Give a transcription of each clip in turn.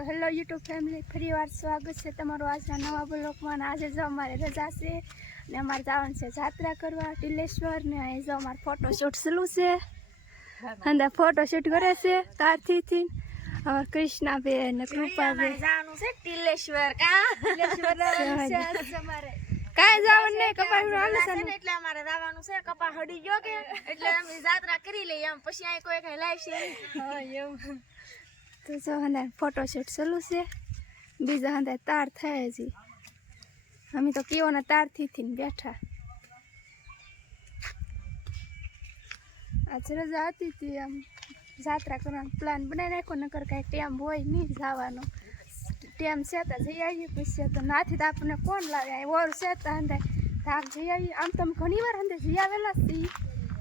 તો hello YouTube family, ફરી વાર સ્વાગત છે તમારું આજના નવા બ્લોગમાં. આજે જો અમારે રજા છે ને અમારે જવાનું છે જાત્રા કરવા ટિલેશ્વર ને. અહીં જો અમારે ફોટોશૂટ ચાલુ છે, અંદર ફોટોશૂટ કરે છે તારથી અમારે કૃષ્ણાબેન ને કૃપાબેન. જવાનું છે ટિલેશ્વર કાંઈ જવાનું નહીં, કપાઈ હાલે છે એટલે અમારે જવાનું છે. કપા હડી ગયો કે એટલે અમે જાત્રા કરી લઈએ એમ, પછી અહીં કોઈ કઈ લાવશે નહીં. તો જો અંદર ફોટોશૂટ ચાલુ છે, બીજા અંદર તાર થાય છે. અમે તો કેવોના તારથી બેઠા. આજ રજા હતી આમ જાત્રા કરવાનો પ્લાન બનાવી નાખ્યો, નકર કાંઈ ટેમ હોય નહીં જવાનો. ટેમ છે તો જઈ આવીએ, પછી તો નાથી તો આપણને કોણ લાવે. ઓર છે તો અંદર થાક જઈ આવીએ. આમ તો ઘણી વાર અંદર જઈ આવેલા છીએ,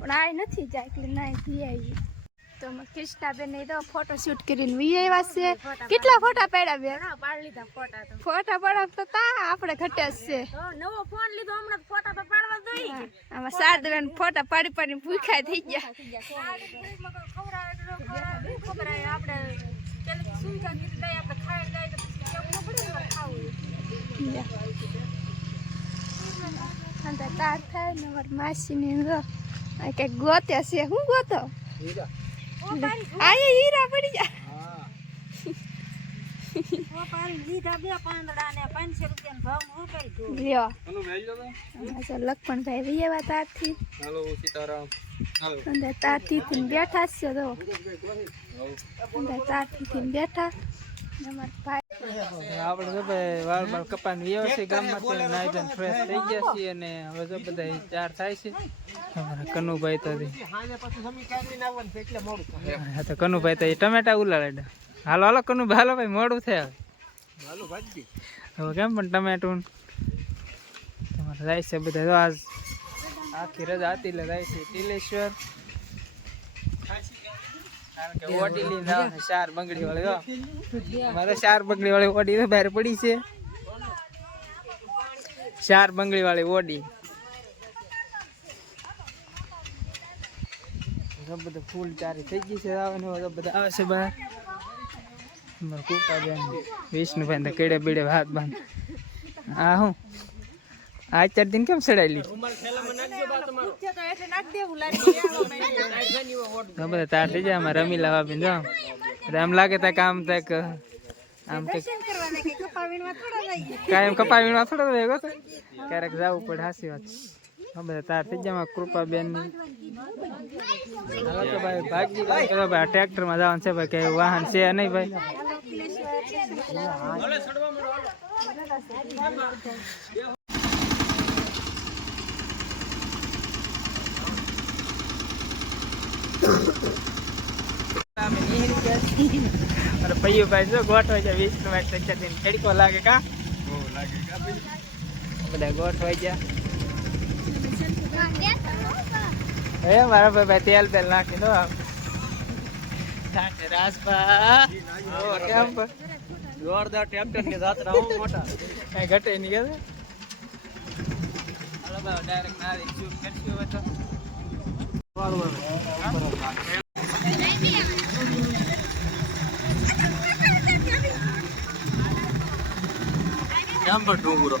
પણ આ નથી જાય એટલે ના જઈ આવીએ. તો કૃષ્ણાબેન ને તો ફોટોશૂટ કરીને વી આવ્યા છે. કેટલા ફોટા પાડ્યા બેન? પાડી લીધા ફોટા તો. ફોટા પાડવા તો તા આપણે ઘટ્યા છે. નવો ફોન લીધો હમણાં, ફોટા તો પાડવા જોઈએ. આમાં શારદાબેન ફોટા પાડી પાડીને ભૂખ્યા થઈ ગયા. અંદર તાર થાય ને મારી માસીની કઈક ગોત્યા છે. શું ગોતો? આ હીરા પડી ગયા. લખમણભાઈ વિયેવા તારથી અંદર તારથી બેઠા છે. તો અંદર તારથી બેઠા આપણે તો વાળ બાળ કપાની વ્યવસ્થિત ગામમાં નાઈજન ફ્રેશ થઈ ગયા છીએ અને હવે તો બધા ચાર થાય છે. કનુભાઈ તો કનુભાઈ તો ટમેટા ઉલાડે. હાલો હાલો કનુભાઈ, હાલો ભાઈ, મોડું થાય હવે કેમ પણ ટમેટું તમારે જાય છે બધા. આજ આખી રજા હતી એટલે જાય છે ટિલેશ્વર, કારણ કે ઓડી લઈને આવે 4 બંગડી વાળી. મારે 4 બંગડી વાળી ઓડી બહાર પડી છે. 4 બંગડી વાળી ઓડી. બધા ફૂલ ચારી થઈ ગઈ છે. આવે ને બધા આવે છે બહાર. કૃપાબેન વિષ્ણુભાઈ ને કેડે બીડે હાથ બાંધ. આ હું આ 4 દિન કેમ ચડાયેલી? બધા તાર થઈ જાય. આમાં રમીલા વાપીને જો એમ લાગે તા કામ તક આમ કાયમ કપાવીમાં થોડો વેગો તો ક્યારેક જવું પડે. હાસી વાત. બધા તાર થઈ જાય. કૃપાબેન ની ભાઈ ભાગી ભાઈ ટ્રેક્ટર માં જવાનું છે ભાઈ. કઈ વાહન છે નહીં ભાઈ. પૈયું ભાઈ જો ગોઠવાઈ જાય. 20 મિનિટ તડકો લાગે કા બધા ગોઠવાઈ ગયા. હે મારા ભાઈ તેલ બેલ નાખી દો. જોરદાર ટ્રેક્ટર ની જાત્રા મોટા કઈ ઘટે નહીં કે. હાલો ભાઈ ડાયરેક્ટ નારી શૂટ કરશું હવે તો. કેમ પણ ડુંગરો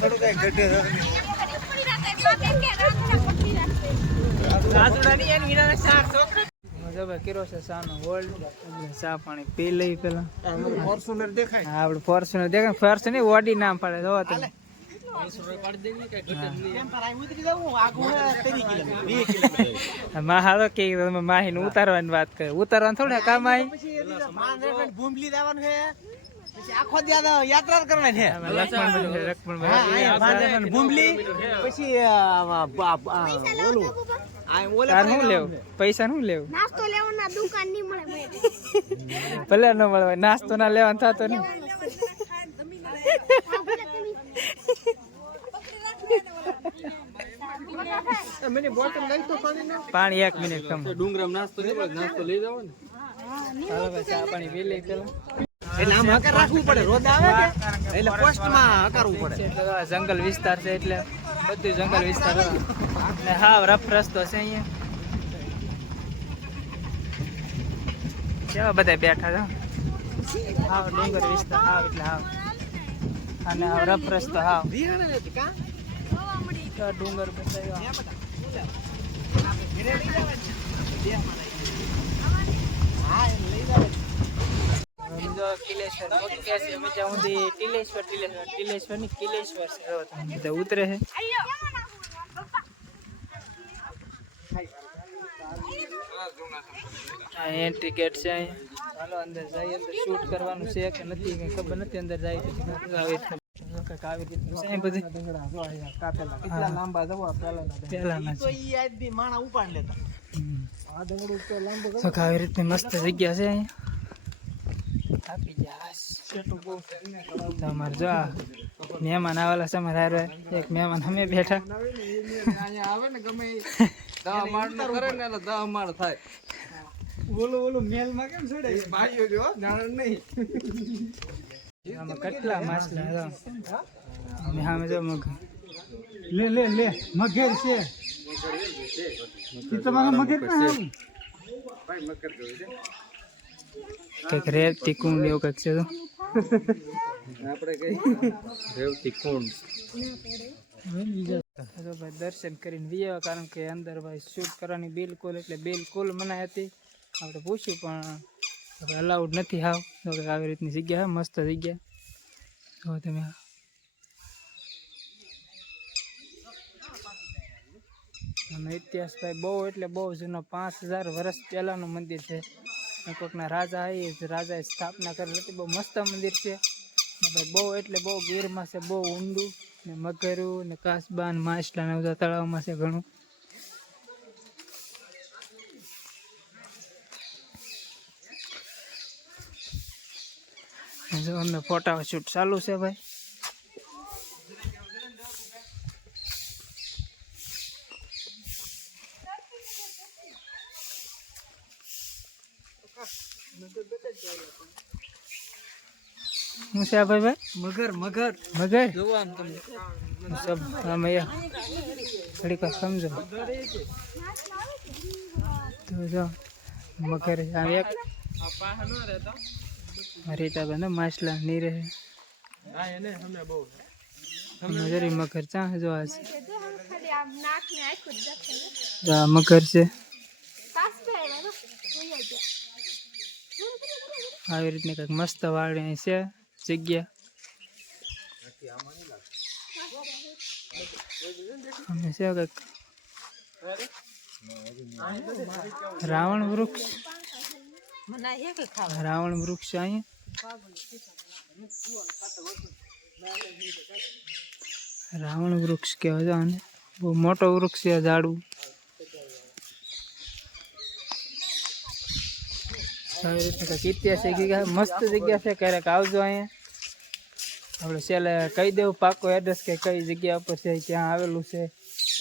થોડું કઈ ઘટે ચા પાણી પી લઈ પેલા. ફોર્ચ્યુનર દેખાય. આપડે ફોર્ચ્યુનર દેખાય. ફોર્ચ્યુનર ઓડી નામ પડે. જો તમે માં હાલો કે તમે માહી ને ઉતારવાની વાત કરે. ઉતારવાનું થોડા કામ આવી આખો યાત્રા કરવાની છે. પૈસા શું લેવું? ભલે ન મળે. નાસ્તો ના લેવાનું થતો ને. પાણી 1 મિનિટ કમ. ડુંગરામ નાસ્તો લઈ જાવ ને. ચાલો ભાઈ ચા પાણી પી લઈ પેલા. જંગલ વિસ્તાર છે એટલે બધું જંગલ વિસ્તાર. હાવ રફ રસ્તો છે અહીંયા. કેવા બધા બેઠા છો હાવ ડુંગર વિસ્તાર હાવ એટલે હાવ અને હાવ રફ રસ્તો હાવ તો ડુંગર બતાવ્યો કિલેશ્વર મોટી કે છે મજા ઊંધી ટિલેશ્વર ની કિલેશ્વર છે બધા ઉતરે છે આ એન્ટ્રી ગેટ છે અહીંયા હાલો અંદર જઈએ અંદર શૂટ કરવાનું છે કે નથી કઈ ખબર નથી અંદર જાય તો આવી રીતનું છે બધું કેટલા લાંબા જવા પહેલાના તો આવી રીતની મસ્ત જગ્યા છે અહીંયા આપી જાય તમારે જો મહેમાન આવેલા છે અમારે હારે એક મહેમાન અમે બેઠા આવે ને ગમે 10 માળ નો કરે ને એટલે 10 માળ થાય બોલો મેલ માં કેમ છોડે ભાઈઓ જો જાણ નહીં આમાં કેટલા માછલા અમે સામે જો મગ લે મગર છે તમારા મગર ના કંઈક રેવતી કુંડ એવું કંઈક છે તો આપણે કઈ રેવતી કુંડ તો ભાઈ દર્શન કરીને વિયા કારણ કે અંદર ભાઈ શૂટ કરવાની બિલકુલ એટલે બિલકુલ મનાઈ હતી આપણે પૂછ્યું પણ હવે અલાઉડ નથી હાવ તો કંઈક આવી રીતની જગ્યા છે મસ્ત જગ્યા તો તમે અને ઇતિહાસ ભાઈ બહુ એટલે બહુ જૂનો 5000 વર્ષ પહેલાંનું મંદિર છે કોઈકના રાજા એ રાજાએ સ્થાપના કરેલી હતી બહુ મસ્ત મંદિર છે ભાઈ બહુ એટલે બહુ ગીરમાં છે બહુ ઊંડું ને મગરું ને કાસબા ને માછલા ને બધા તળાવમાં છે ઘણું જો અમે ફોટા શૂટ ચાલુ છે ભાઈ શું છે ભાઈ ભાઈ મગર મગર જોવો આમ તમને સબ આમ અહીંયા થોડીક વાર સમજો તો જો મગર આમ એક આ પાહ ન રહેતા રીતા બંધ માછલા ની રહે હા એને અમે બહુ મગરી મગર ચા જો આ છે ખાલી આમ નાકને આખું જ દેખાય જો આ મગર છે પાસ પે આવ્યા તો આવી રીતની કંઈક મસ્ત વાડી અહીં છે જગ્યા અમે છે કંઈક રાવણ વૃક્ષ અહીંયા રાવણ વૃક્ષ કહેવાય છે આને બહુ મોટો વૃક્ષ છે ઝાડવું આવી રીતે કંઈક ઇતિહાસ જગ્યા મસ્ત જગ્યા છે ક્યારેક આવજો અહીંયા આપણે છેલ્લે કહી દેવું પાકો એડ્રેસ કે કઈ જગ્યા ઉપર છે ક્યાં આવેલું છે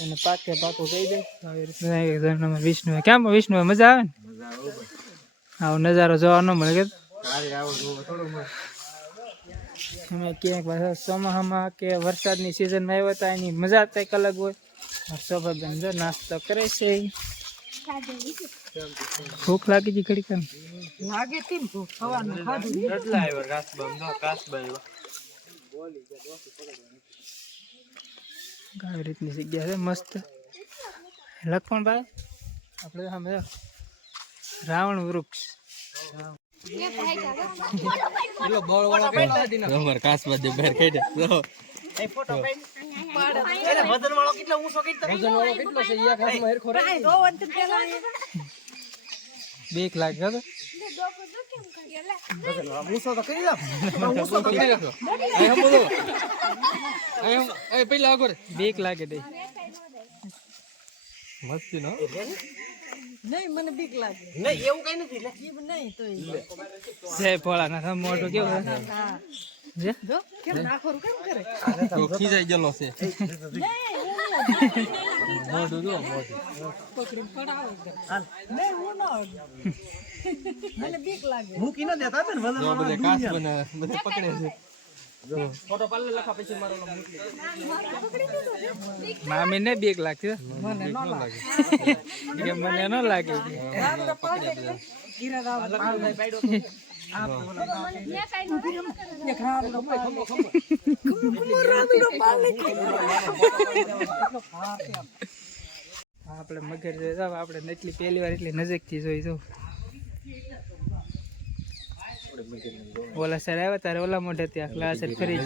અને પાકું કહી દે આવી રીતે વિષ્ણુ કેમ વિષ્ણુ મજા આવે ને આવો નજારો જોવા ન મળે કે અમે ક્યાંક ચોમાસામાં કે વરસાદની સિઝનમાં આવ્યા હતા એની મજા કંઈક અલગ હોય શોભાબેન જો નાસ્તો કરે છે ભૂખ લાગી હતી ઘડી કામ લાગે તીમ સવારનું ખાધું કેટલા આવ્યા કાસબા આવ્યા આવી રીતની જગ્યા છે મસ્ત લખમણભાઈ આપણે સામે રાવણ વૃક્ષ પેલો બોળ વાળો કેટલા દિન અમાર કાસબા દે બહાર કાઢ્યા એ ફોટો પાડ એને વજન વાળો કેટલો ઊંચો કેટલો વજન વાળો કેટલો છે યા ખાસમાં હેરખો રે દો અંત પેલા 2 લાખ હતો ઊંચો તો કરી લો ઊંચો તો કરી લો એ હમ બોલો એ પેલા આગળ 2 લાગે દે મસ્તી નો નહીં મને બીક લાગે નહીં એવું કઈ નથી લે નહીં તો જય ભોળાનાથ મોઢું કેવું છે જે જો કેમ નાખોરું કેમ કરે તો ખીજાઈ ગયેલો છે મોઢું જો મોઢું પકડી પડાવો નહીં હું ન મને બીક લાગે મૂકી ન દેતા ને વજન વાળો બધા કાસ બને બધા પકડે છે જો ફોટો પાલે લખા પછી મારો નામ મૂકી મામી ને 2 લાખ છે મને ન લાગે કે મને ન લાગે પકડે બધા આપણે મગર જોઈ જાવ આપણે એટલી પહેલી વાર એટલી નજીકથી જોઈ જો ઓલા સાઈડ આવ્યા તારે ઓલા મોઢે ત્યાં ક્લાસ ફરી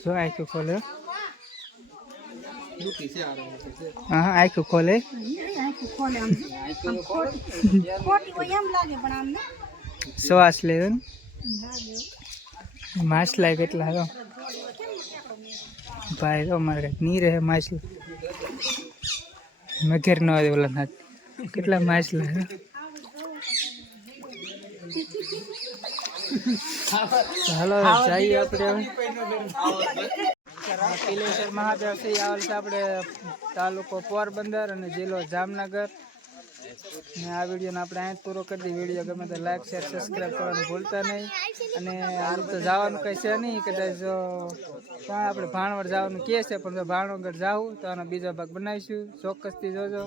જો આખું ખોલે હા આખું ખોલે શ્વાસ લે માછલા કેટલા હો ભાઈ અમારે ની રહે માછલા મગર ન આવે ઓલા નાખ કેટલા માછલા હાલો જઈએ આપણે પિલેશ્વર મહાદેવ થી આવેલ છે આપણે તાલુકો પોરબંદર અને જિલ્લો જામનગર ને આ વિડીયોને આપણે અહીં પૂરો કરી દઈએ વિડીયો ગમે તો લાઈક શેર સબસ્ક્રાઈબ કરવાનું ભૂલતા નહીં અને હાલ તો જવાનું કંઈ છે નહીં કદાચ જો ત્યાં આપણે ભાણવડ જવાનું કહે છે પણ જો ભાણવડ જાવું તો આનો બીજો ભાગ બનાવીશું ચોક્કસથી જોજો